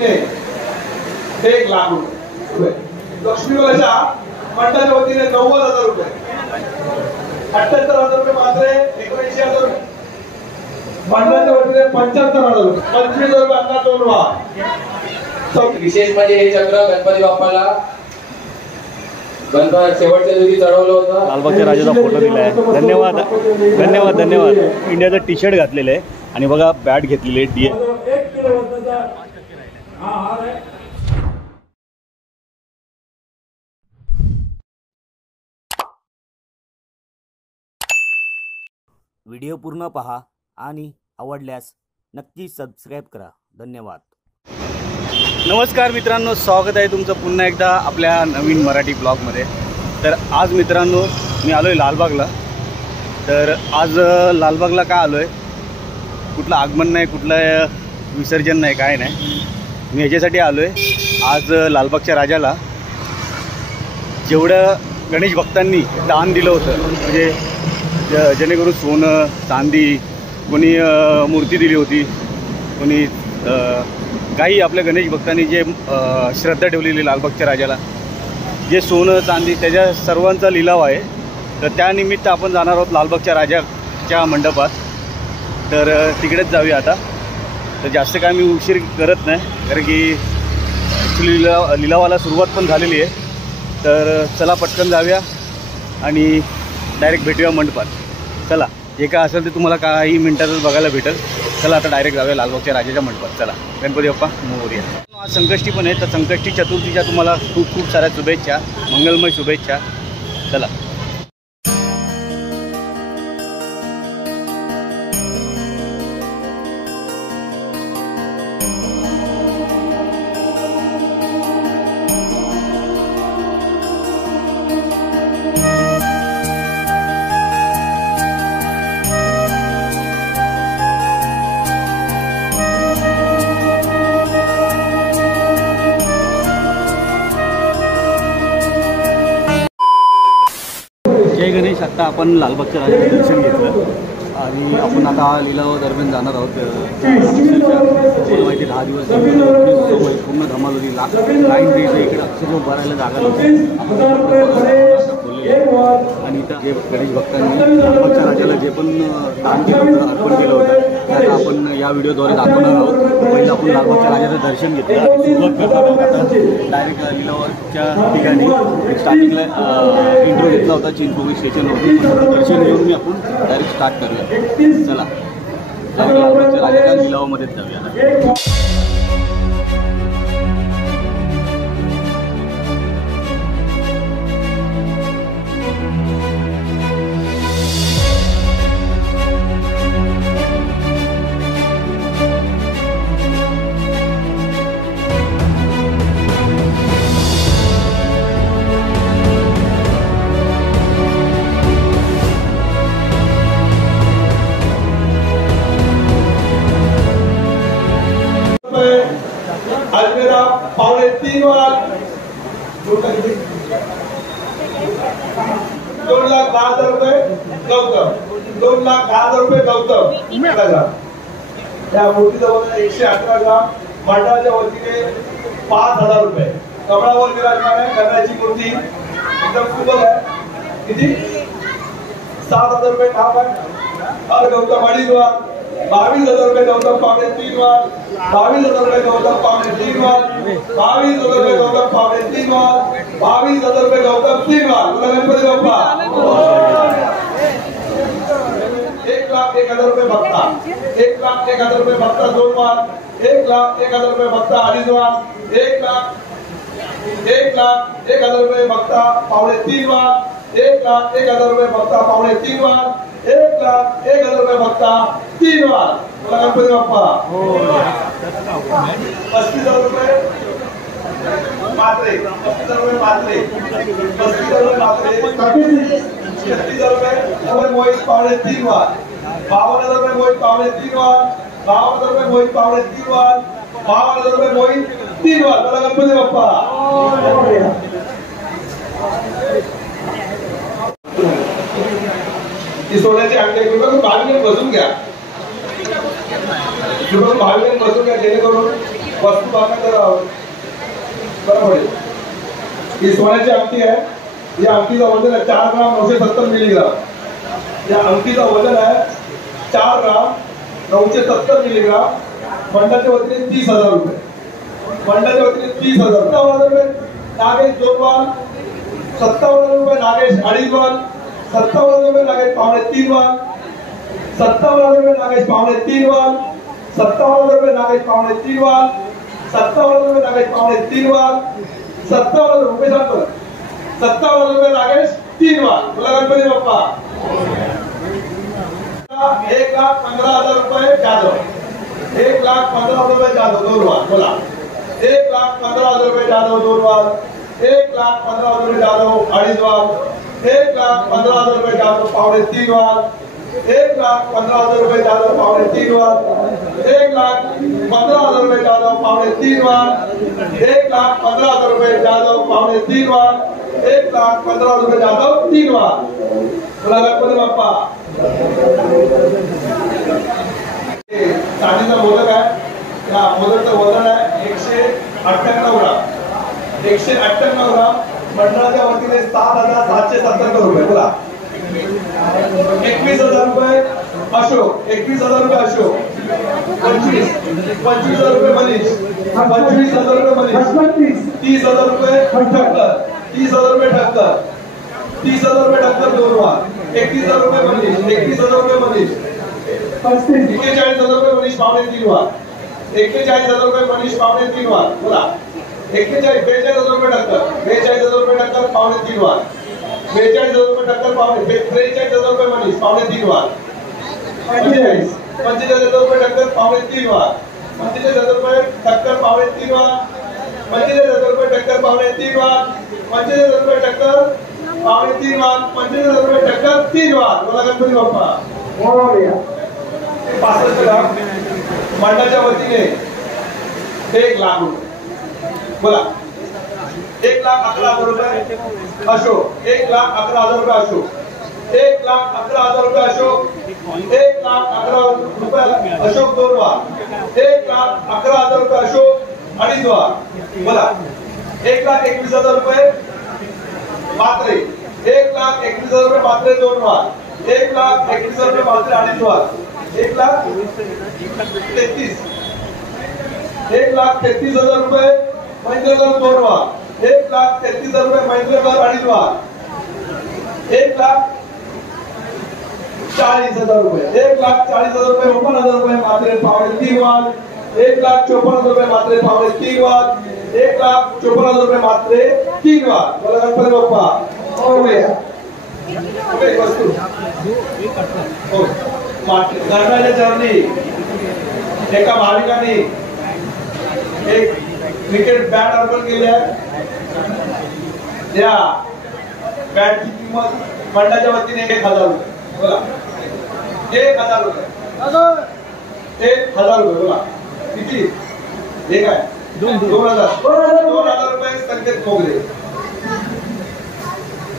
1,00,000 रुपये. लक्ष्मीबाईच्या मंडळाच्या वतीने 90,000 रुपये. 78,000 रुपये मात्रे 79,000 रुपये. मंडळाच्या वतीने 75,000 रुपये. 25,000 रुपये अंगात दोनवा. विशेष म्हणजे हे चक्र गणपती बाप्पाला शेवटच्या दिवशी चढवलं होतं. लालबागच्या राजाचा फोटो दिलाय. धन्यवाद धन्यवाद धन्यवाद. इंडियाचा टी शर्ट घातलेलं आहे आणि बघा बॅट घेतलेली आहे. व्हिडिओ पूर्ण पहा आणि आवडल्यास नक्की सबस्क्राईब करा. धन्यवाद. नमस्कार मित्रांनो, स्वागत आहे तुमचं पुन्हा एकदा आपल्या नवीन मराठी ब्लॉगमध्ये. तर आज मित्रांनो मी आलो आहे लालबागला. तर आज लालबागला का आलो आहे, कुठलं आगमन नाही, कुठलं विसर्जन नाही, काय नाही. मी ह्याच्यासाठी आलो आहे, आज लालबागच्या राजाला जेवढं गणेश भक्तांनी दान दिलं होतं, म्हणजे जेणेकरून सोनं चांदी, कोणी मूर्ती दिली होती, कोणी काही आपल्या गणेश भक्तांनी जे श्रद्धा ठेवलेली लालबागच्या राजाला, जे सोनं चांदी, त्याच्या सर्वांचा लिलाव आहे. तर त्यानिमित्त आपण जाणार आहोत लालबागच्या राजाच्या मंडपात. तर तिकडेच जाऊया आता. तर जास्त काय मी उशीर करत नाही, कारण की ॲक्च्युली लिलावाला सुरुवात पण झालेली आहे. तर चला पटकन जाऊया आणि डायरेक्ट भेटूया मंडपात. चला, जे काय असेल ते तुम्हाला काही मिनिटातच बघायला भेटेल. चला आता डायरेक्ट जाऊया लालबागच्या राजाच्या मंडपात. चला, गणपती बाप्पा मोरया. आज संकष्टी पण आहे, तर संकष्टी चतुर्थीच्या तुम्हाला खूप खूप साऱ्या शुभेच्छा, मंगलमय शुभेच्छा. चला. जय गणेश. आत्ता आपण लालबागच्या राजाचं दर्शन घेतलं आणि आपण आता लिलाव दरम्यान जाणार आहोत. तुम्हाला माहिती 10 दिवस पूर्ण धमाल होती. लाईन द्यायचं इकडे अक्षरशः भरायला जागा आणि इथं जे गणेश भक्तांनी लालबागच्या राजाला जे पण दान केलं होतं, अर्पण केलं होतं, ते आता आपण या व्हिडिओद्वारे दाखवणार आहोत. पहिलं आपण लालबागच्या राजाचं दर्शन घेतलं आणि सुरुवात करणार आहोत आता डायरेक्ट लिलावाच्या ठिकाणी. स्टार्टिंगला इंट्रो घेतला होता चिंचपोकळी स्टेशनवरती. दर्शन घेऊन मी आपण डायरेक्ट स्टार्ट करूया. चला, डायरेक्ट लालबागच्या राजाच्या लिलावामध्येच जाऊया. अलमेरा 3.5 लाख. 2,10,000 रुपये गौतम. 2,10,000 रुपये गौतम. त्या मूर्तीजवळ 118 ग्राम. मंडळाच्या वतीने 5,000 रुपये. कमळावर विराजमान आहे गणरायाची मूर्ती, एकदम सुबक आहे. किती? 7,000 रुपये ठाम आहे. गौतम 2.5 लाख. 22,000 रुपये गौतम 3.5 लाख. 22,000 रुपये गौतम 3.5 लाख. 22,000 रुपये गौतम 3.5 लाख. 22,000 रुपये गौतम 3 लाख. गणपती बाप्पा. 1,01,000 रुपये भक्ता. 1,01,000 रुपये भक्ता 2 लाख. 1,01,000 रुपये भक्ता 2.5 लाख. 1,01,000 रुपये भक्ता 3.5 लाख. 1,01,000 रुपये भक्ता 3.5 लाख. 1,01,000 रुपये भक्ता 3 लाख. गणपती बाप्पा. 35,000 रुपये मात्रे. 35,000 रुपये मात्रे. 35,000 रुपये मात्रे. 36,000 रुपये मोहित 3.5 लाख. 52,000 रुपये मोहित 3.5 लाख. 52,000 रुपये मोहित 3.5 लाख. 52,000 रुपये मोहित 3 लाख. गणपती बाप्पा. सोन्याचे अंडे भाविक बसून घ्या. भाविक बसून घ्या, जेणेकरून वस्तू दाखल आहोत बरोबर आहे. ही सोन्याची अंगठी आहे. या अंगठीचं वजन आहे 4 ग्राम 970 मिलीग्राम. या अंगठीचं वजन आहे 4 ग्राम 970 मिलीग्राम. फंडाच्या वतीने 30,000 रुपये. फंडाच्या वतीने 30,000. 57,000 रुपये नागेश 2 वाल. 57,000 रुपये नागेश 2.5 वाल. 57,000 रुपये नागेश पावणे 3 वाल. 57,000 रुपये नागेश पावणे 3 वाल. 57,000 रुपये नागेश पावणे 3 वाल. 57,000 रुपये नागेश पावणे 3 वाल. 57,000 रुपये सांगतो. 57,000 रुपये नागेश 3 वाल. बोला गणपती बाप्पा. 1,15,000 रुपये जाधव. 1,15,000 रुपये जाधव 2 वाल. बोला 1,15,000 रुपये जाधव 2 वाल. 1,15,000 रुपये जाधव 2.5 वाल. 1,15,000 रुपये जाधव पावणे 3 वाल. 1,15,000 रुपये जाधव पावणे 3 वाल. 1,15,000 रुपये जाधव पावणे 3 वाल. 1,15,000 रुपये जाधव पावणे 3 वाल. 1,15,000 रुपये जाधव 3 वाल. बोला गणपती बाप्पा. चांदीचा मोदक आहे. या मोदकचं वजन आहे 198 ग्राम. 198 ग्राम. मंडळाच्या वतीने 7,770 रुपये. बोला 21,000 रुपये अशोक. 21,000 रुपये अशोक. 25,000 रुपये मनीष. 25,000 रुपये मनीष. 30,000 रुपये ठक्कर. 30,000 रुपये ठक्कर. 30,000 रुपये ठक्कर 2 वाल. 31,000 रुपये मनीष. 31,000 रुपये मनीष. 41,000 रुपये मनीष पावणे 3 वाल. 41,000 रुपये मनीष पावणे 3 वाल. बोला 42,000 रुपये टक्कर. 42,000 रुपये टक्कर पावणे 3 वाल. 42,000 रुपये टक्कर पावणे 43,000 रुपये मनीष पावणे 3 वाल. 45,000 रुपये टक्कर पावणे 3 वाल. 45,000 रुपये टक्कर पावणे 3 वाल. 45,000 रुपये टक्कर पावणे 3 वाल. 45,000 रुपये टक्कर पावणे 3 वाल. 45,000 रुपये टक्कर 3 वाल. बोला गणपती बाप्पा. 65 ग्राम. मंडळाच्या वतीने 1,00,000 रुपये. बोला 1,11,000 रुपये अशोक. 1,11,000 रुपये अशोक. 1,11,000 रुपये अशोक. 1,11,000 रुपये अशोक 2 वाल. 1,11,000 रुपये अशोक 2.5 वाल. बोला 1,21,000 रुपये मात्रे. 1,21,000 रुपये मात्रे 2 वाल. 1,21,000 रुपये मात्रे 2.5 वाल. 1,33,000. 1,33,000 रुपये महेंद्रगड 2 वाल. 1,33,000 रुपये महेंद्रगड 2.5 वाल. 1,40,000 रुपये. 1,40,000 रुपये 52,000 रुपये मात्रे पावणे 3 वाल. 1,54,000 रुपये मात्रे पावणे 3 वाल. 1,54,000 रुपये मात्रे 3 वाल. बोला गणपती बाप्पा. वस्तू गणराच्या चरणी एका भाविकाने एक क्रिकेट बॅट अर्पण केली आहे. या बॅटची किंमत मंडळाच्या वतीने 1,000 रुपये. बोला 1,000 रुपये. 1,000 रुपये. बोला किती? एक आहे 2,000. 2,000 रुपये संकेत मोगरे.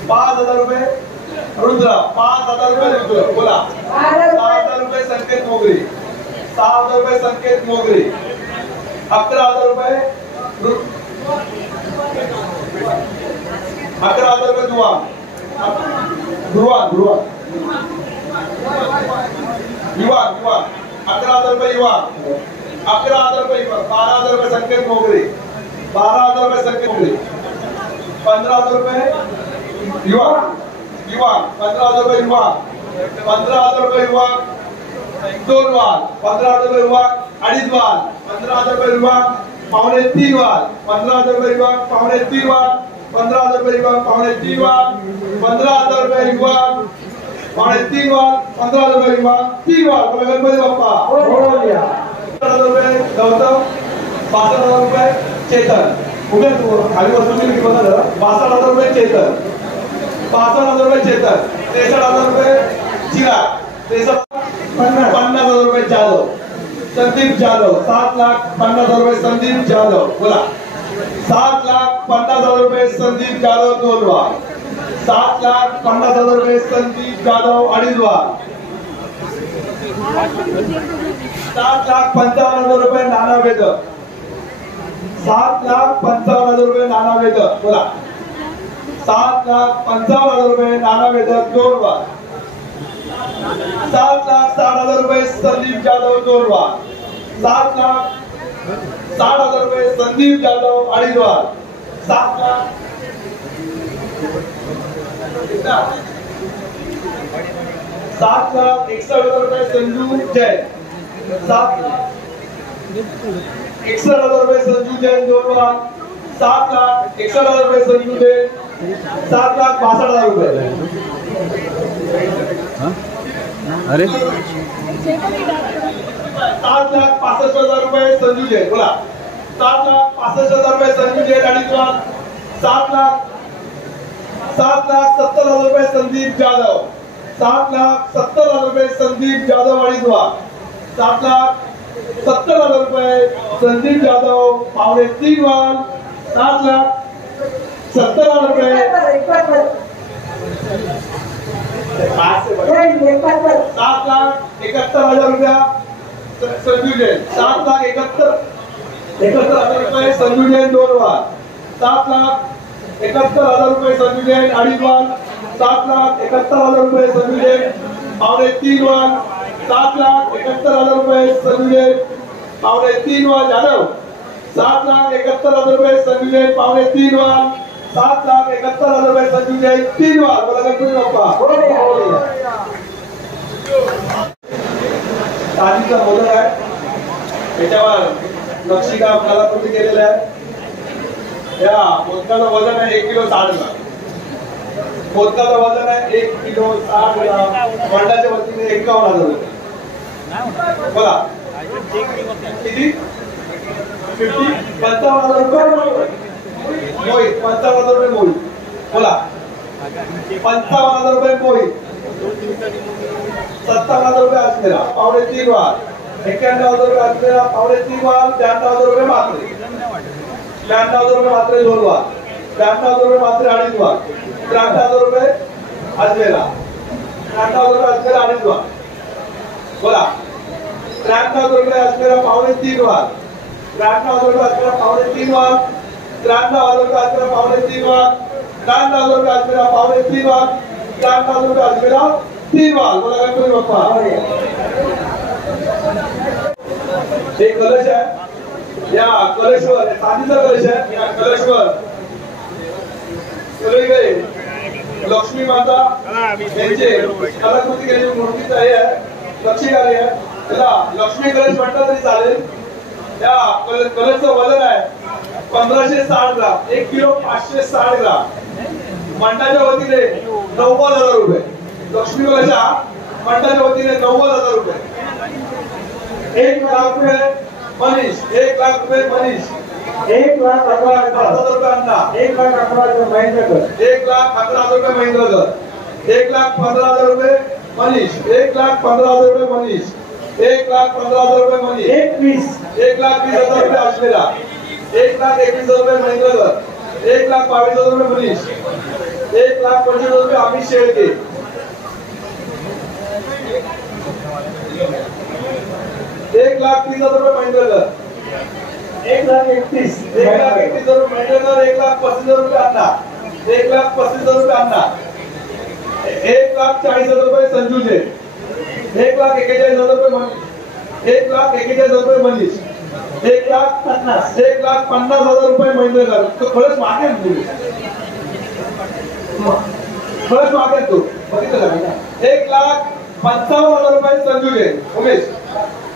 5,000 रुपये रुद्रा. 5,000 रुपये रुद्र. बोला 6,000 रुपये संकेत मोगरे. 6,000 रुपये संकेत मोगरे. 11,000 रुपये 11,000 रुपये दुवा. ध्रुवा 11,000 रुपये युवा. 11,000 रुपये युवा. 12,000 रुपये संकेत मोगरे. 12,000 रुपये संकेत मोगरे. 15,000 रुपये युवा. 15,000 रुपये युवा. 15,000 रुपये युवा 2 वाल. 15,000 रुपये युवा 2.5 वाल. 15,000 रुपये युवा पावणे 3 वाल. 15,000 रुपये युवा पावणे 3 वाल. 15,000 रुपये युवा पावणे 3 वाल. 15,000 रुपये युवा पावणे 3 वाल. 15,000 रुपये युवा 3 वाल. बोला गणपती बाप्पा. 15,000 रुपये गौतम. 65,000 रुपये चेतन. उभे खाली बसून किती बघा जरा. 65,000 रुपये चेतन. 65,000 रुपये चेतन. 63,000 रुपये चिराग. 50,000 रुपये जाधव. संदीप जाधव. 7,50,000 रुपये संदीप जाधव. बोला 7,50,000 रुपये संदीप जाधव 2 वाल. 7,50,000 रुपये संदीप जाधव 2.5 वाल. 7,55,000 रुपये नाना वेदक. 7,55,000 रुपये नाना वेदक बोला. 7,55,000 रुपये नाना वेदक 2 वार. 7,60,000 रुपये संदीप जाधव 2 वार. 7,60,000 रुपये संदीप जाधव 2.5 वार. 7,61,000 रुपये संजू जैन. 7,61,000 रुपये संजू जैन 2 वार. 7,61,000 रुपये संजू जैन. 7,62,000 रुपये. अरे 7,65,000 रुपये संजू जैन बोला. 7,65,000 रुपये संजू जैन 2.5 वार. 7,70,000 रुपये संदीप जाधव. 7,70,000 रुपये संदीप जाधव 2.5 वार. 7,70,000 रुपये संदीप जाधव 3.5 वार. 7,70,000 रुपये 7,71,000 रुपया संजू जैन. 7,71,000 रुपये संजू जैन 2 वार. 7,71,000 रुपये संजू जैन 2.5 वार. 7,71,000 रुपये संजू जैन 3.5 वार. 7,71,000 रुपये संजू जैन 3.5 वार जाधव. 7,71,000 रुपये संजू जैन 3.5 वार. 7,71,000 रुपये संजू जैन 3 वार बोला गणपती बाप्पा. ताजीचा मोदक आहे त्याच्यावर नक्षीकाम कलाकृती केलेल्या आहे. या मोदकाचं वजन आहे 1 किलो 60 ग्राम. मोदकाचं वजन आहे 1 किलो 60 ग्राम. मंडळाच्या वतीने 51,000 रुपये बोला. किती 55,000 रुपये मोहित. 55,000 रुपये मोहित बोला. 55,000 रुपये मोहित. 57,000 रुपये अजमेरा 3.5 वार. 91,000 रुपये अजमेरा 3.5 वार. 93,000 रुपये मात्रे. 93,000 रुपये मात्रे 2 वार. 93,000 रुपये मात्रे 2.5 वार. 93,000 रुपये अजमेरा. 93,000 रुपये अजमेरा 2.5 वार बोला. 93,000 रुपये अजमेरा 3.5 वार. 93,000 रुपये अजमेरा 3.5 वार. 93,000 रुपये अजमेरा 3.5 वार. 93,000 रुपये अजमेरा 3.5 वार. 93,000 रुपये अजमेरा 3 वार बोला गणपती बाप्पा. एक कलश आहे. या कलशवर चांदीचा कलश आहे. या कलशवर सगळीकडे लक्ष्मी माता यांचे कलाकृती केलेली मूर्तीचं हे आहे. लक्ष्मीकारी आहे. त्याला लक्ष्मी कलश म्हटलं तरी चालेल. या कलशचं वजन आहे 1,560 ग्राम. 1 किलो 560 ग्राम. मंडळाच्या वतीने 90,000 रुपये. लक्ष्मी कलशा मंडळाच्या वतीने 90,000 रुपये. 1,00,000 रुपये मनीष. 1,00,000 रुपये मनीष. 1,11,000 रुपये अण्णा. 1,11,000 महेंद्रकर. 1,11,000 रुपये महेंद्रकर. 1,15,000 रुपये मनीष. 1,15,000 रुपये मनीष. 1,15,000 रुपये मनीष. 1,20,000 रुपये अश्वेरा. 1,21,000 रुपये महेंद्रकर. 1,22,000 रुपये मनीष. 1,25,000 रुपये अमित शेळके. 1,30,000 रुपये महेंद्रकर. 1,31,000 रुपये महेंद्रकर. 1,35,000 रुपये अण्णा. 1,35,000 रुपये अण्णा. 1,40,000 रुपये संजू जैन. 1,41,000 रुपये मनीष. 1,41,000 रुपये मनीष. 1,50,000 रुपये महेंद्रकर. तो खरंच मागेल तू. खरंच मागेल तू बघितलं का. 1,55,000 रुपये संजू जैन. उमेश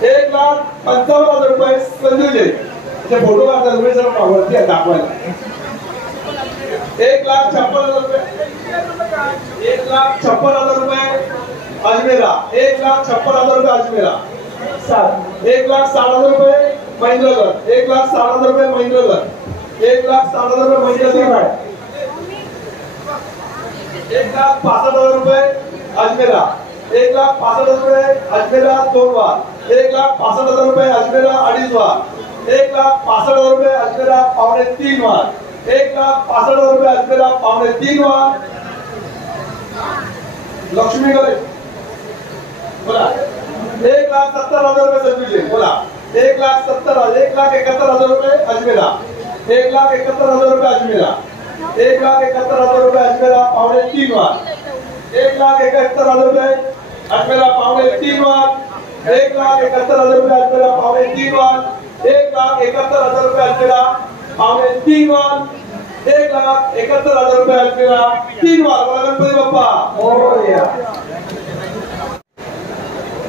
1,55,000 रुपये संजू जैन. ते फोटो काढतात उमेश वरती दाखवायला. 1,56,000 रुपये. 1,56,000 रुपये अजमेरा. 1,56,000 रुपये अजमेरा. 1,60,000 रुपये महेंद्रकर. 1,60,000 रुपये महेंद्रकर. 1,60,000 रुपये महेंद्रकर. 1,65,000 रुपये अजमेरा. 1,65,000 रुपये अजमेरा 2 वार. 1,65,000 रुपये अजमेरा 2.5 वार. 1,65,000 रुपये अजमेरा 3.5 वार. 1,65,000 रुपये अजमेरा 3.5 वार. लक्ष्मी गणेश बोला. 1,70,000 रुपये संजू जैन बोला. 1,70,000. 1,71,000 रुपये अजमेरा. 1,71,000 रुपये अजमेरा, 1,71,000 रुपये अजमेरा पावणे 3 वार, 1,71,000 रुपये अजमेरा पावणे 3 वार, 1,71,000 रुपये अजमेरा पावणे 3 वार, 1,71,000 रुपये अजमेरा पावणे 3 वार, 1,71,000 रुपये अजमेरा 3 वार. बोला गणपती बाप्पा मोरया.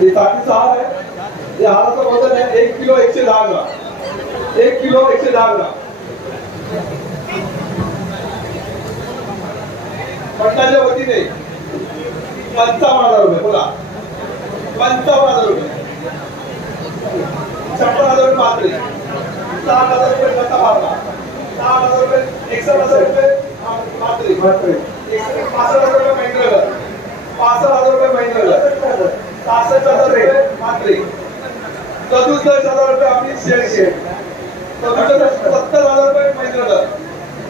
हे 6.5 आहे. या हाराचं वजन आहे 1 किलो 110 ग्राम, 1 किलो 110 ग्राम. पट्टाच्या वतीने 55,000 रुपये. बोला 55,000 रुपये. 56,000 रुपये मात्रे, 60,000 रुपये गटा मारला, 60,000 रुपये, 61,000 रुपये मात्रे, 65,000 रुपये महिंद्रगर, 65,000 रुपये महिंद्रगर, 66,000 रुपये मात्रे, 67,000 रुपये आपली शेअर, 70,000 रुपये महिंद्रगर,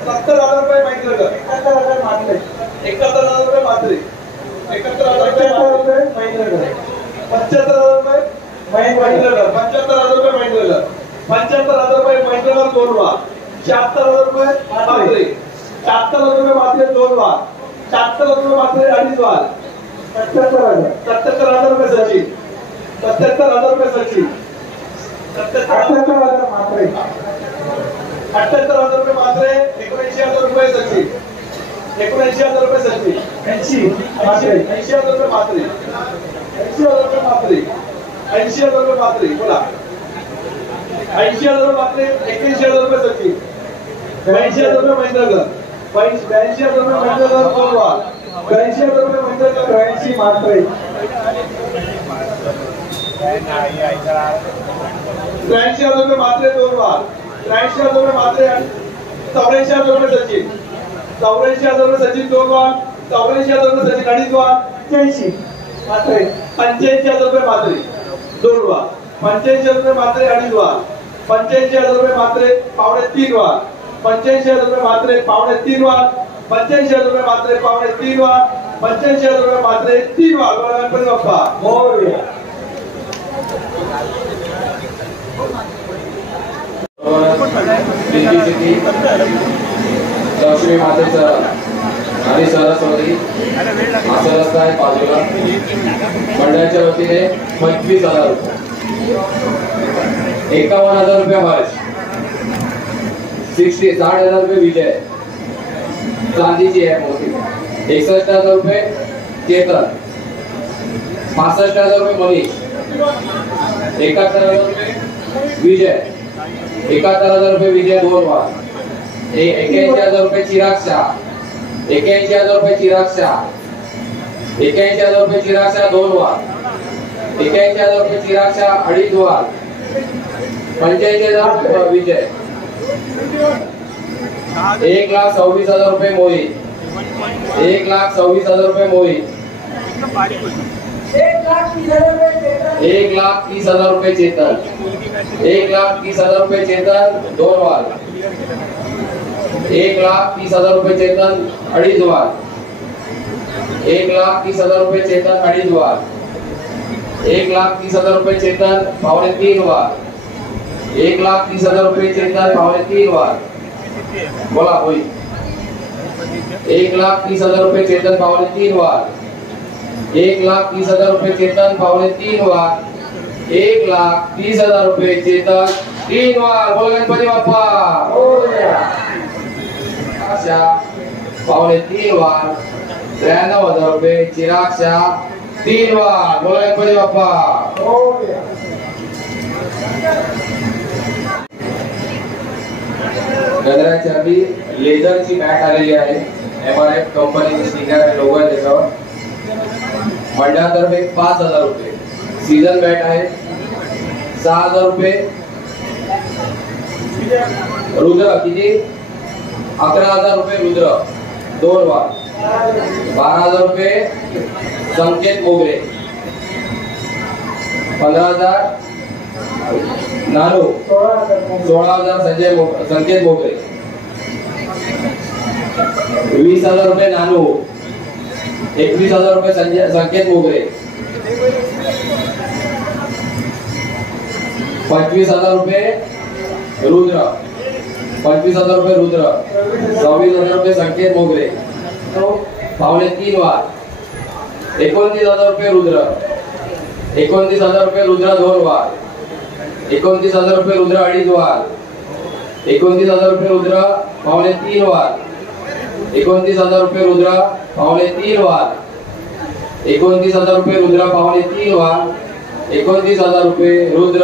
70,000 रुपये महिंद्रगर, 71,000 मात्रे, 71,000 रुपये मात्रे, 71,000 रुपये महिंद्रगर, 75,000 रुपये महिंद्रगर, 75,000 रुपये महिंद्रगर, 75,000 रुपये महिंद्रगर 2 वार, 76,000 रुपये मात्रे, 76,000 रुपये मात्रे 2 वार, 76,000 रुपये मात्रे 2.5 वार, 77,000 रुपये सचिन, 77,000 रुपये सचिन, 78,000 मात्रे, 78,000 रुपये मात्रे, 79,000 रुपये सचिन, 79,000 रुपये सचिन, 80,000 रुपये मात्रे, 80,000 रुपये मात्रे, 80,000 रुपये मात्रे. बोला 80,000 रुपये मात्रे, 81,000 रुपये सचिन, 82,000 रुपये महिंद्रगर, 82,000 रुपये महिंद्रगर 2 वार, 82,000 रुपये महिंद्रगर 82 मात्रे, 83,000 रुपये मात्रे 2 वार, 83,000 रुपये मात्रे, 84,000 रुपये सचिन, 84,000 रुपये सचिन 2 वार, 84,000 रुपये सचिन 2.5 वार, 80 मात्रे, 85,000 रुपये मात्रे 2 वार, 85,000 रुपये मात्रे 2.5 वार, 85,000 रुपये मात्रे पावणे 3 वार, 85,000 रुपये मात्रे पावणे 3 वार, 85,000 रुपये मात्रे पावणे 3 वार, 85,000 रुपये मात्रे 3 वार. बोला गणपती बाप्पा मोरया. लक्ष्मी मातेचं आणि सरस्वती असा रस्ता आहे बाजूला. मंडळाच्या वतीने 25,000 रुपये, 51,000 रुपये हर्ष, 60,000 रुपये विजय चांदीची आहे मोठी, 61,000 रुपये चेतन, 65,000 रुपये मनीष, 71,000 रुपये विजय, 71,000 रुपये विजय 2 वार, 81,000 रुपये चिराग शाह, 81,000 रुपये चिराग शाह, 81,000 रुपये चिराग शाह 2 वार, 81,000 रुपये चिराग शाह 2.5 वार, 85,000 रुपये विजय, 1,26,000 रुपये मोहित, 1,26,000 रुपये मोहित, 1,30,000 रुपये चेतन, 1,30,000 रुपये चेतन 2 वार, 1,30,000 रुपये चेतन 2.5 वार, 1,30,000 रुपये चेतन 2.5 वार, 1,30,000 रुपये चेतन पावणे 3 वार, 1,30,000 रुपये चेतन पावणे 3 वार. बोला होई 1,30,000 रुपये चेतन पावणे 3 वार, 1,30,000 रुपये चेतन पावणे 3 वार, 1,30,000 रुपये चेतन 3 वार. बोल गणपती बाप्पा अशा पावणे 3 वार, 93,000 रुपये चिराग शाह 3 वार. बोल गणपती बाप्पा. गजराची आपली लेदरची बॅट आलेली आहे, MRF कंपनीची स्टिकर आणि लोगो आहे त्याच्यावर. मंडळातर्फे 5,000 रुपये सीझन बॅट आहे, 6,000 रुपये रुद्र, किती 11,000 रुपये रुद्र 2 वार, 12,000 रुपये संकेत मोगरे, 15,000 नानू, 16,000 संकेत मोगरे, 20,000 रुपये नानू, 21,000 रुपये संकेत मोगरे, 25,000 रुपये रुद्र, 25,000 रुपये रुद्र, 26,000 रुपये संकेत मोगरे, 3.25 वार, 29,000 रुपये रुद्र, 29,000 रुपये रुद्र 2 वार, 29,000 रुपये रुद्र 2.5 वार, 29,000 रुपये रुद्र 3.25 वार, 29,000 रुपये रुद्र 3.25 वार, 29,000 रुपये रुद्र 3.25 वार, 29,000 रुपये रुद्र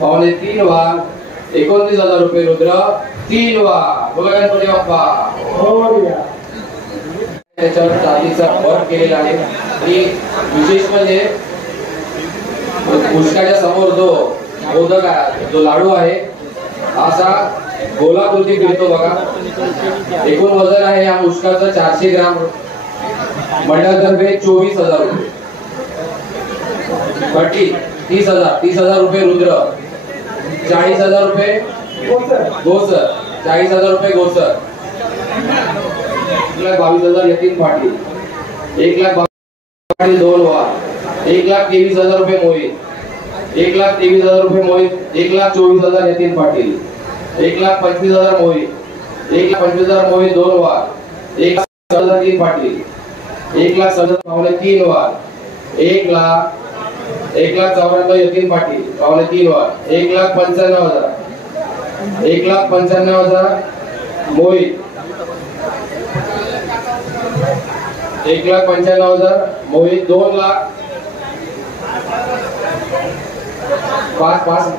3.25 वार, 29,000 रुपये रुद्र 3 वार. बोला गणपती बाप्पा. त्याच्यावर चांदीचा वर्क केलेला आहे आणि विशेष म्हणजे उष्काच्या समोर जो मोदक आहे, जो लाडू आहे असा गोलाकृती फिरतो बघा. एकूण वजन आहे या उष्काचं 400 ग्राम. मंडळातर्फे 24,000 रुपये. 30,000 रुपये रुद्र, 40,000 रुपये गोसर, 40,000 रुपये गोसर, 1,22,000 यतीन पाटील, 1,22,000 पाटील 2 वार, 1,23,000 रुपये मोहित, 1,23,000 रुपये मोहित, 1,24,000 यतीन पाटील, 1,25,000 मोहित, 1,25,000 मोहित 2 वार, 1,00,000 तीन पाटील, 1,00,000 3 वार, 1,54,000 यतीन पाटील 3 वार, 1,95,000, 1,95,000 मोहित, 1,95,000 मोहित 2 लाख 5,000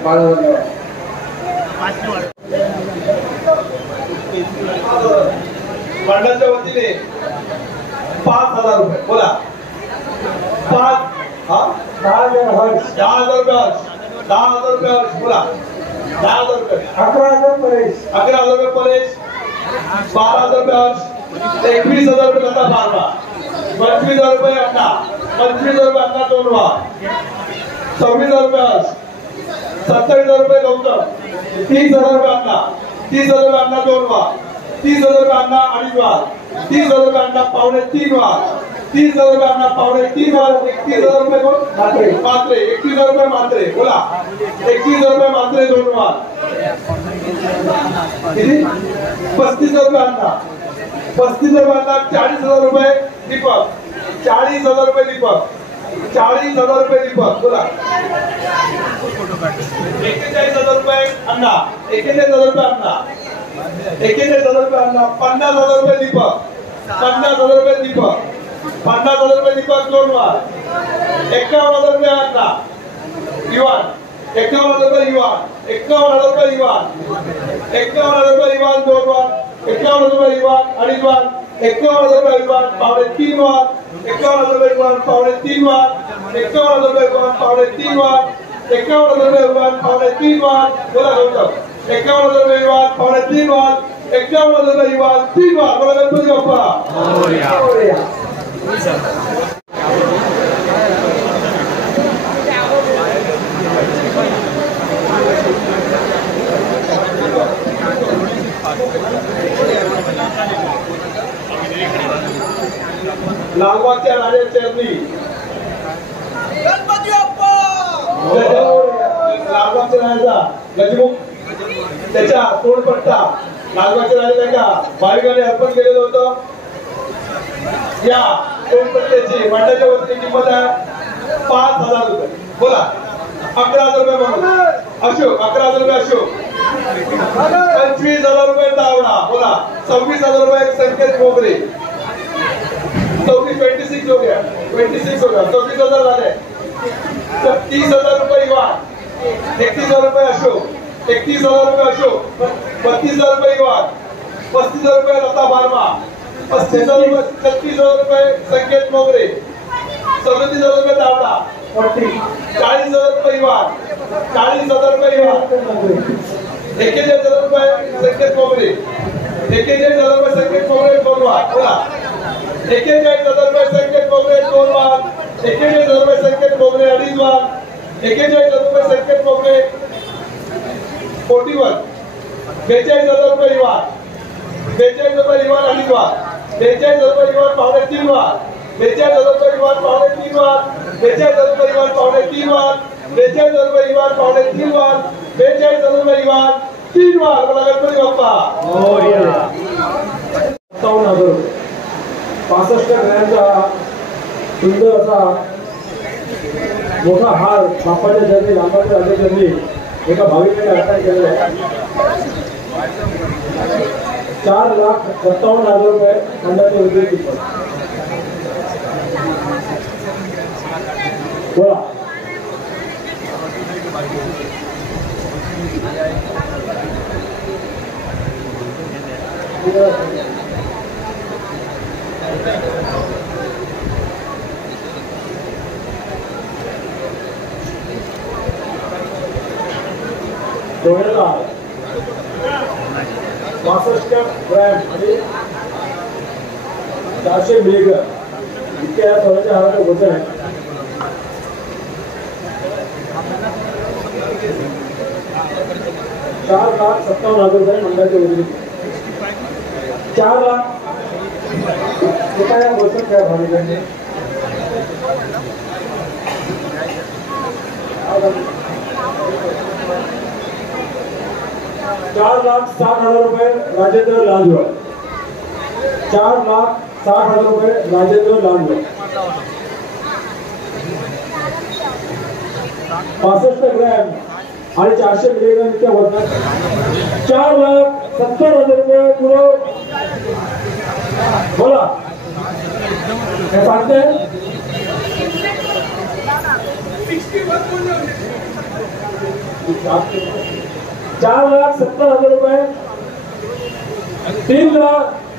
मंडळाच्या वतीने 5,000 रुपये. बोला 10,000 रुपये. 10,000 रुपये बोला 10,000 रुपये. 11,000 परेश, 11,000 रुपये परेश, 12,000 रुपये, 21,000 रुपये लता बारवा, 25,000 रुपये अण्णा, 25,000 रुपये अण्णा 2 वार, 26,000 रुपये 27,000 रुपये गौतम, 30,000 रुपये अण्णा, 30,000 रुपये अण्णा 2 वार, 30,000 रुपये अण्णा 2.5 वार, 30,000 रुपये अण्णा 2.25 वार, 30,000 रुपये अण्णा 2.25 वार, 31,000 रुपये मात्रे, 31,000 रुपये मात्रे. बोला 31,000 रुपये मात्रे 2 वार, 35,000 रुपये अण्णा, 35,000 रुपये अण्णा, 40,000 रुपये दीपक, 40,000 रुपये दीपक, 40,000 रुपये दीपक. बोला 41,000 रुपये अण्णा, 41,000 रुपये अण्णा, 41,000 रुपये अण्णा, 50,000 रुपये दीपक, 50,000 रुपये दीपक, 50,000 रुपये दीपक 2 वार, 51,000 रुपये अण्णा युवान, 51,000 रुपये युवान, 51,000 रुपये युवान, 51,000 रुपये युवान 2 वार, 51,000 रुपये युवान 2.5 वार, 51,000 रुपये युवान 3.25 वार, 51,000 रुपये युवान 3.25 वार, 51,000 रुपये युवान 3.25 वार, 51,000 रुपये युवान 3.25 वार. बोला गौतम 51,000 रुपये युवान 3.25 वार, 51,000 रुपये युवान 3 वार. बोला गणपती बाप्पा. लालबागच्या राजा चरणी गणपती बाप्पा. लालबागच्या राजा गजमुख त्याच्या तोंडपट्टा लालबागच्या राजाला का भाविकांनी अर्पण केलेलं होतं. या तोंडपट्ट्याची मंडळाच्या वतीने किंमत आहे 5,000 रुपये. बोला 11,000 रुपये म्हणून अशोक, 11,000 रुपये अशोक, 25,000 रुपये तावडा. बोला 26,000 रुपये संकेत मोगरे, 26 हो गया, 26,000 झाले. 30,000 रुपये युवान, 31,000 रुपये अशोक, 31,000 रुपये अशोक, 32,000 रुपये युवान, 35,000 रुपये लता बारमा, 36,000 रुपये संकेत मोगरे, 37,000 रुपये तावडा, 40,000 रुपये युवान, 40,000 रुपये युवान, 41,000 रुपये संकेत मोगरे, 41,000 रुपये संकेत मोगरे 2 वार. बोला 41,000 रुपये संकेत मोगरे 2 वार, 41,000 रुपये संकेत मोगरे 2.5 वार, 41,000 रुपये संकेत मोगरे 41, 42,000 रुपये युवान, 42,000 रुपये युवान 2.5 वार, 42,000 रुपये युवान 3.25 वार, 42,000 रुपये युवान 3.25 वार, 42,000 रुपये युवान 3.25 वार, 42,000 रुपये युवान 3.25 वार, 42,000 रुपये युवान 3 वार बोला गणपती बाप्पा 57,000 रुपये 65 ग्रॅमचा सुंदर असा मोठा हार बाप्पाच्या चरणी रामाच्या राजा चरणी एका भाविकाने अर्पण केलेला आहे 4,57,000 रुपये खंडाची विक्री किंमत बोला सोन्याचा 65 ग्रॅम आणि 400 मिलीग्रॅम इतक्या या सोन्याच्या हाराचं वजन आहे 4,57,000 रुपये मंडळाचे वजन 4 लाख एका या वजन काय भाविकांचे 4,60,000 रुपये राजेंद्र लांजवळ 4,60,000 रुपये राजेंद्र लांजवळ 65 ग्रॅम आणि 400 मिलीग्रॅम इतक्या वजनात 4,70,000 रुपये पुरो बोला काय सांगते 4,70,000 रुपये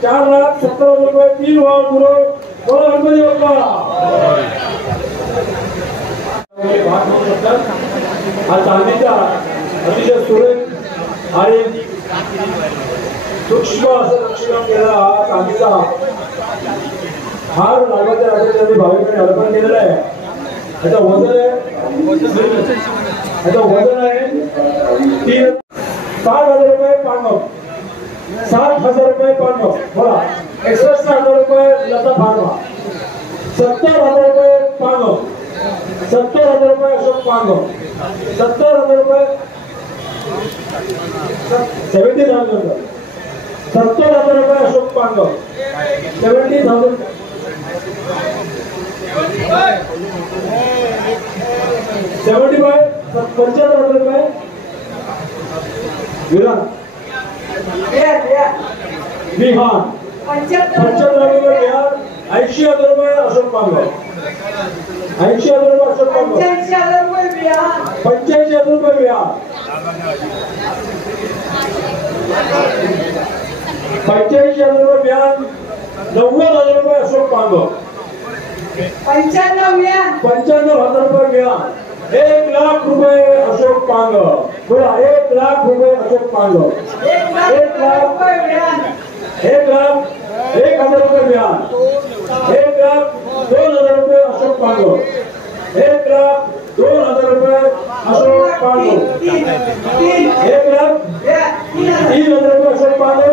4,70,000 रुपये 3 वार पुरो बोला गणपती बाप्पा हा चांदीचा अतिशय सुरेख आणि सूक्ष्म असं नक्षीकाम केलेला हा चांदीचा हार रामाच्या राजाच्या भाविकांनी अर्पण केलेला आहे याचं वजन आहे 60,000 रुपये पांडव 60,000 रुपये पांडव बोला 61,000 रुपये लता फार्मा 70,000 रुपये पांडव 70,000 रुपये अशोक पांडव 70,000 रुपये 70,000 70,000 रुपये अशोक पांडव 70,000 75,000 रुपये विराट विहान 75,000 रुपये विहान 80,000 रुपये अशोक पांडव 80,000 रुपये अशोक पांडव 85,000 रुपये विहान 85,000 रुपये विहान 90,000 रुपये अशोक पांडव 95,000 रुपये विहान 1,00,000 रुपये अशोक पांडव बोला 1,00,000 रुपये अशोक पांडव 1,00,000 रुपये विहान 1,00,000 रुपये विहान 1,02,000 रुपये अशोक पांडव 1,02,000 रुपये अशोक पांडव 1,03,000 रुपये अशोक पांडव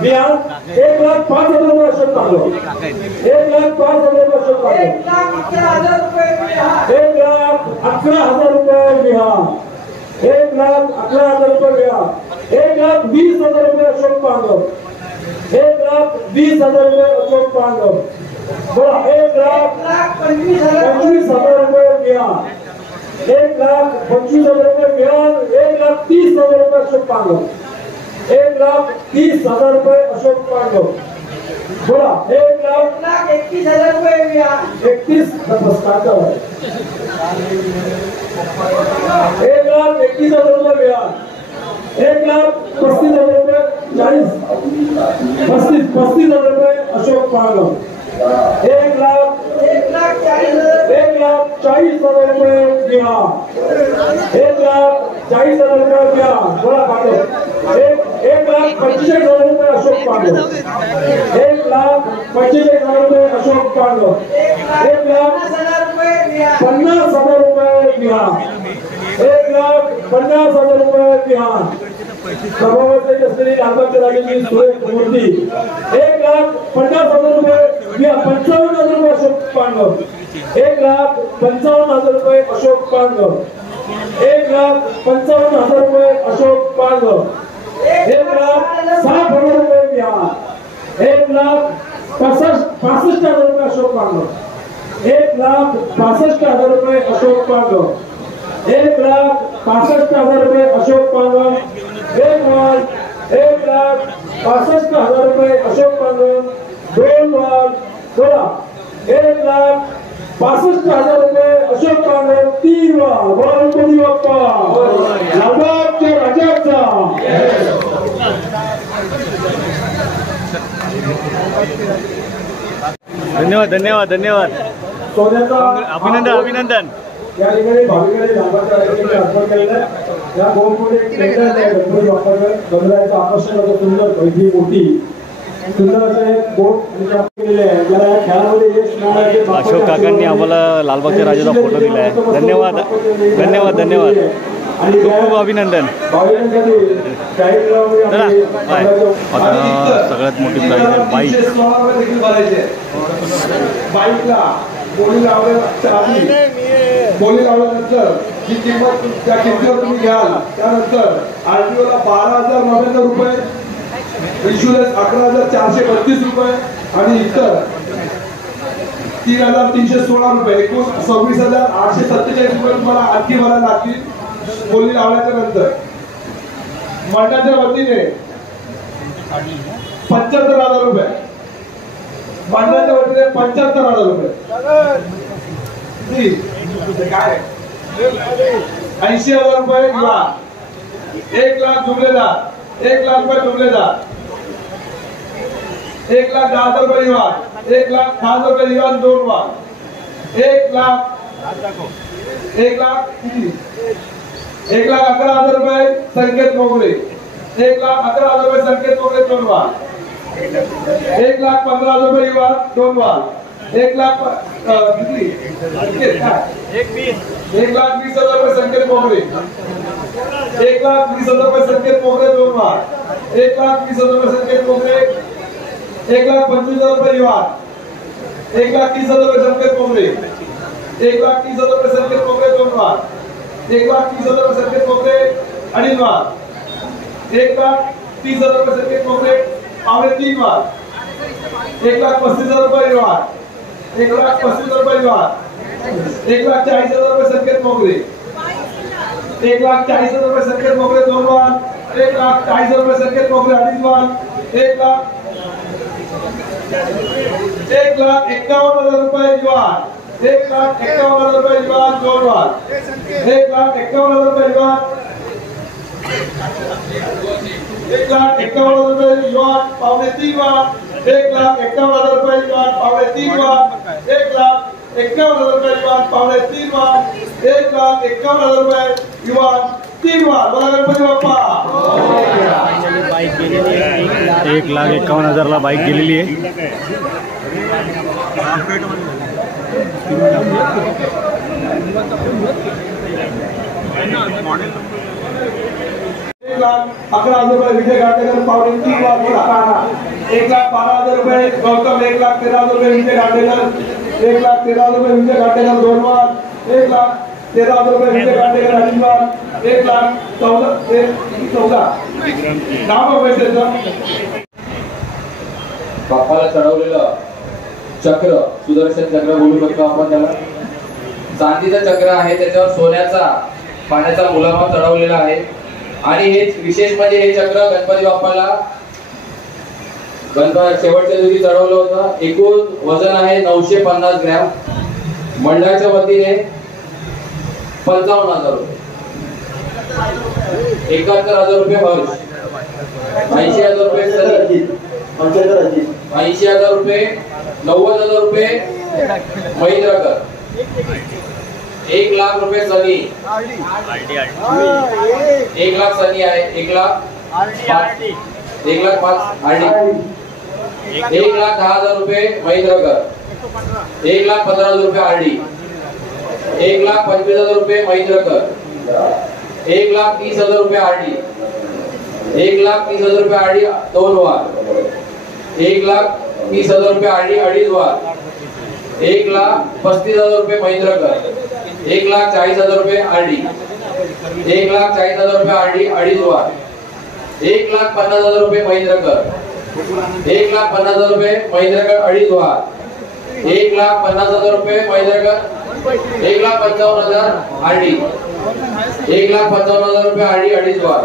विहान 1,05,000 रुपये अशोक पांडव 1,05,000 रुपये अशोक पांडव 1,11,000 रुपये विहान 1,11,000 रुपये विहान 1,11,000 रुपये विहान 1,20,000 रुपये अशोक पांडव 1,20,000 रुपये अशोक पांडव बोला 1,25,000 रुपये विहान 1,25,000 रुपये विहान 1,30,000 रुपये अशोक पांडव 1,30,000 रुपये अशोक पांडव बोला 1,31,000 रुपये विहान 1,31,000 रुपये विहान 1,35,000 रुपये 35,000 रुपये अशोक पांडव 1,40,000 रुपये विहान 1,40,000 रुपये विहान बोला पांडव 1,45,000 रुपये अशोक पांडव 1,45,000 रुपये अशोक पांडव 1,50,000 रुपये विहान 1,50,000 रुपये विहान प्रभावती असलेली लालबागच्या राजाची सुरेख मूर्ती 1,50,000 रुपये विहान 55,000 रुपये अशोक पांडव 1,55,000 रुपये अशोक पांडव 1,55,000 रुपये अशोक पालव, 1,60,000 रुपये बिहार, 1,65,000 रुपये अशोक पालव, 1,65,000 रुपये अशोक पालव, 1,65,000 रुपये अशोक पालव, 1,65,000 रुपये अशोक पालव, 2 लाख बोला 1,65,000 रुपये अशोक पालव, 3 लाख गणपती बाप्पा लालबागच्या राजाचा धन्यवाद धन्यवाद धन्यवाद सोन्याचा अभिनंदन अभिनंदन. या ठिकाणी भाविकांनी लालबागच्या राजाकडे अर्पण केलेलं आहे. या गोमध्ये एक टेंडर आहे गणपती बाप्पाचं गणरायाचं आकर्षण होतं सुंदर पैकी मोठी सुंदर असं एक बोट केलेले आहे. ज्याला या खेळामध्ये यश मिळालं. अशोक काकांनी आम्हाला लालबागच्या राजाचा फोटो दिला आहे. धन्यवाद धन्यवाद धन्यवाद खूप खूप अभिनंदन. चला बाय. आता सगळ्यात मोठी प्राईज आहे बाईक. बाईकला बोली लावल्यानंतर जी किंमत त्या किमतीवर तुम्ही घ्याल त्यानंतर आरटीओला 12,099 रुपये, इन्शुरन्स 11,432 रुपये आणि इतर 3,316 रुपये, एकूण 26,847 रुपये तुम्हाला आणखी भरायला लागतील बोली लावल्याच्या नंतर. मंडळाच्या वतीने 75,000 रुपये, मंडळाच्या वतीने 75,000 रुपये, काय 80,000 रुपये युवा, 1,00,000 जुमलेदार, 1,00,000 रुपये जुमलेदार, 1,10,000 रुपये युवा, 1,10,000 रुपये युवा, 2 वार, 1,00,000 किती 1,11,000 रुपये संकेत मोगरे, 1,11,000 रुपये संकेत मोगरे 2 वार, 1,15,000 रुपये युवा 2 वार, 1,20,000 रुपये संकेत मोगरे, 1,20,000 रुपये संकेत मोगरे 2 वार, 1,20,000 रुपये संकेत मोगरे, 1,25,000 रुपये युवा, 1,30,000 रुपये संकेत मोगरे, 1,30,000 रुपये संकेत मोगरे 2 वार, 1,30,000 रुपये संकेत मोगरे 2.5 वार, 1,30,000 रुपये संकेत मोगरे 3 वार, 1,35,000 रुपये युवा, 1,35,000 रुपये युवा, 1,40,000 रुपये संकेत मोगरे, 1,40,000 रुपये संकेत मोगरे 2 वार, 1,40,000 रुपये संकेत मोगरे 2.5 वार, 1,51,000 रुपये युवा, 1,51,000 रुपये युवा 2 वार, 1,51,000 रुपये युवा, 1,51,000 रुपये युवा 3.5 वार, 1,51,000 रुपये युवा 3.5 वार, 1,51,000 रुपये युवा 3.5 वार, 1,51,000 रुपये युवा 3 वार. बोला गणपती बाप्पा. 1,51,000 ला बाईक गेलेली आहे. ₹1,11,000 विजय गाडेकर 3.5 वार. बोला 1,12,000 रुपये गौतम, 1,13,000 रुपये विजय गाडेकर, 1,13,000 रुपये विजय गाडेकर 2 वार, 1,13,000 रुपये विजय गाडेकर 2.5 वार, 1,14,000 नाव पैसे बाप्पाला चढवलेलं चक्र, सुदर्शन चक्र बोलू शकतो आपण त्याला. चांदीचं चक्र आहे, त्याच्यावर सोन्याचा पाण्याचा मुलामा चढवलेला आहे. आणि हे विशेष म्हणजे हे चक्र गणपती बाप्पाला शेवटच्या दिवशी चढवलं होतं. एकूण वजन आहे 950 ग्रॅम. मंडळाच्या वतीने 55,000 रुपये, 71,000 रुपये हर्ष, 80,000 रुपये सनी, 80,000 रुपये, 90,000 रुपये महेंद्रकर, 1,00,000 रुपये सनी, 1,00,000 सनी आहे, 1,05,000 आरडी, 1,10,000 रुपये महेंद्रकर, 1,15,000 रुपये आरडी, 1,25,000 रुपये महेंद्रकर, 1,30,000 रुपये आरडी, 1,30,000 रुपये आरडी 2 वार, 1,30,000 रुपये आरडी 2.5 वार, 1,35,000 रुपये महेंद्रकर, 1,40,000 रुपये आरडी, 1,40,000 रुपये आरडी अडीच वार. 1,50,000 रुपये महेंद्रकर. 1,50,000 रुपये महेंद्रकर अडीच वार. 1,50,000 रुपये महेंद्रकर. 1,55,000 आरडी. 1,55,000 रुपये आरडी अडीच वार.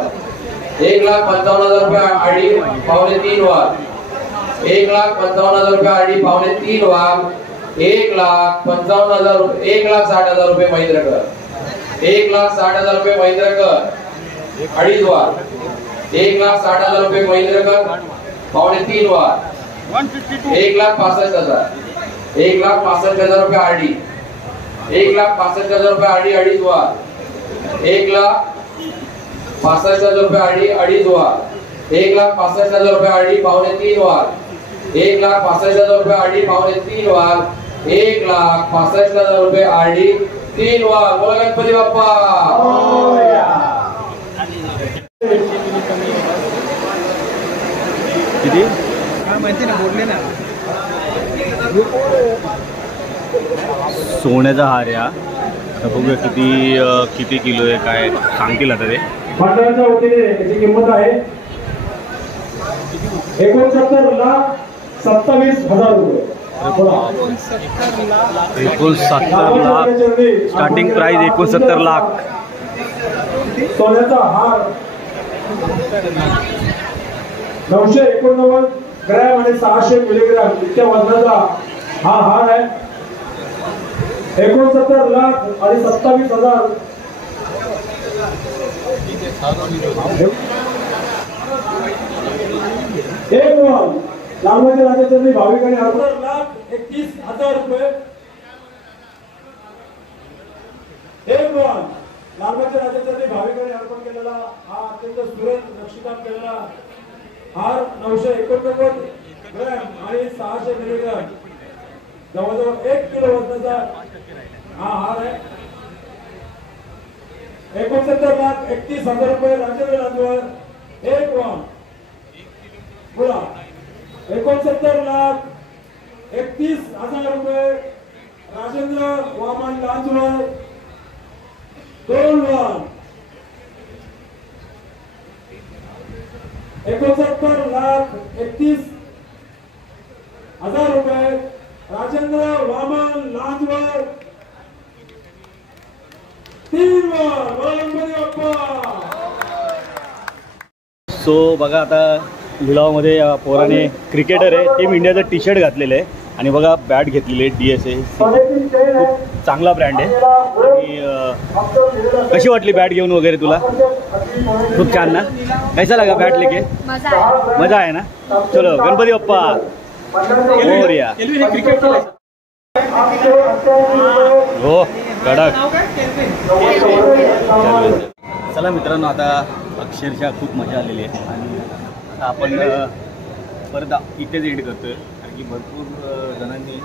1,55,000 रुपये आरडी पावणे तीन वार. 1,55,000 रुपये आरडी पावणे तीन वार. 1,55,000 रुपये 1,60,000 रुपये महेंद्रकर. 1,60,000 रुपये महेंद्रकर अडीच वार. 1,60,000 रुपये महेंद्रकर पावणे तीन वार. 1,65,000. 1,65,000 रुपये आरडी. 1,65,000 रुपये आरडी अडीच वार. 1,65,000 रुपये आरडी अडीच वार. 1,65,000 रुपये आरडी पावणे तीन वार. 1,65,000 रुपये आरडी पावणे तीन वार. 1,65,000 रुपये आरडी तीन वार. बोला गणपती बाप्पा. किती माहिती ना बोलले ना. सोन्याचा हार या बघूया किती किलो आहे काय सांगतील आता ते. मंडळाच्या वतीने याची किंमत आहे 69,27,000 रुपये. 69 लाख स्टार्टिंग प्राइस. 69 लाख. सोन्याचा हार 989 ग्रॅम आणि 600 मिलीग्रॅम इतक्या वजनाचा हा हार आहे. 69 लाख आणि 27,000. एक वन लालबागच्या राजाचरणी भाविकांनी 68,31,000 रुपये. एक वन लालबागच्या राजाचरणी भाविकांनी अर्पण केलेला हा अत्यंत सुरेख नक्षीकाम केलेला हार 989 ग्रॅम आणि 600 मिलीग्रॅम जवळजवळ 1 किलो वजनाचा हा हार आहे. 69,31,000 रुपये राजेंद्र राजवर. एक वन बोला 69,31,000 रुपये राजेंद्र वामन लांजवर. दोन वन 69,31,000 रुपये राजेंद्र वामन लांजवर. तीन वन. गणपती बाप्पा. सो बघा आता लिलावामध्ये या पोराने क्रिकेटर आहे टीम इंडियाचं टी शर्ट घातलेलं आहे आणि बघा बॅट घेतलेली आहे DSA. खूप चांगला ब्रँड आहे. आणि कशी वाटली बॅट घेऊन वगैरे तुला? खूप छान ना. कैसा लगा बॅट लेके? मजा आहे ना. चलो गणपती बाप्पा मोरया. हो कडक. चला मित्रांनो आता अक्षरशः खूप मजा आलेली आहे आणि आता आपण परत इथेच एंड करतोय कारण की भरपूर जणांनी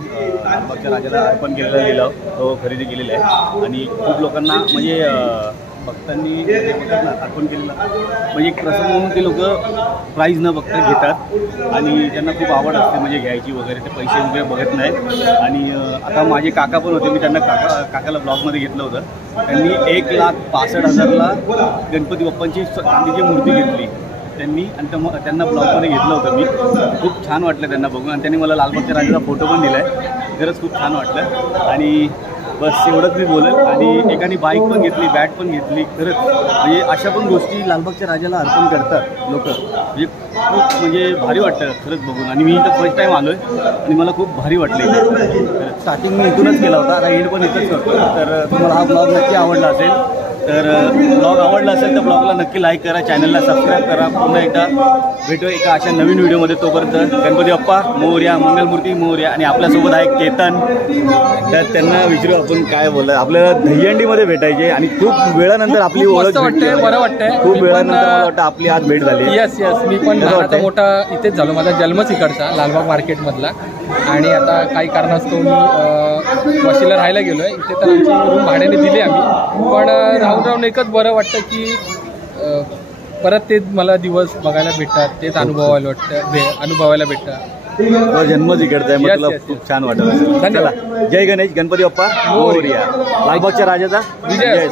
लालबागच्या राजाला अर्पण केलेला लिलाव तो खरेदी केलेला आहे आणि खूप लोकांना म्हणजे भक्तांनी अर्पण केलेलं म्हणजे एक प्रसंग म्हणून ते लोक प्राईज न बघता घेतात आणि त्यांना खूप आवड असते म्हणजे घ्यायची वगैरे. ते पैसे वगैरे बघत नाहीत. आणि आता माझे काका पण होते. मी त्यांना काकाला ब्लॉगमध्ये घेतलं होतं. त्यांनी 1,65,000ला गणपती बाप्पांची चांदीची मूर्ती घेतली त्यांनी आणि त्यांना ब्लॉगमध्ये घेतलं होतं मी. खूप छान वाटलं त्यांना बघून आणि त्यांनी मला लालबागच्या राजाचा फोटो पण दिला आहे. खरंच खूप छान वाटलं आणि बस एवढंच मी बोलेल. आणि एकाने बाईक पण घेतली, बॅट पण घेतली. खरंच म्हणजे अशा पण गोष्टी लालबागच्या राजाला अर्पण करतात लोक. म्हणजे खूप म्हणजे भारी वाटतं खरंच बघून. आणि मी इथं फर्स्ट टाईम आलो आहे आणि मला खूप भारी वाटलं. स्टार्टिंग मी इथूनच केला होता, आता एंड पण इथंच करतो. तर तुम्हाला हा ब्लॉग नक्की आवडला असेल तर ब्लॉग आवडला असेल तर ब्लॉगला नक्की लाईक करा, चॅनलला सबस्क्राईब करा. पुन्हा एकदा भेटूया एका अशा नवीन व्हिडिओमध्ये. तोपर्यंत गणपती बाप्पा मोरया, मंगलमूर्ती मोरया. आणि आपल्यासोबत आहे केतन. तर त्यांना विचारू आपण काय बोललं. आपल्याला दहीहंडीमध्ये भेटायचे आणि खूप वेळानंतर आपली ओळख भेटते. बरं वाटतंय. खूप वेळानंतर मला वाटतं आपली आज भेट झाली. यस मी पण आता मोठा इथेच झालो. माझा जन्मच इकडचा लालबाग मार्केटमधला आणि आता काही कारणास्तव मी वशिला राहायला गेलोय. इथे तर आमची रूम भाड्याने दिली आम्ही. पण राहून एकच बरं वाटतं की परत तेच मला दिवस बघायला भेटतात, तेच अनुभवायला भेटतात. जन्मच इकडचा आहे मग तुला खूप छान वाटत असेल. चला जय गणेश, गणपती बाप्पा मोरया. लालबागच्या राजाचा विजय.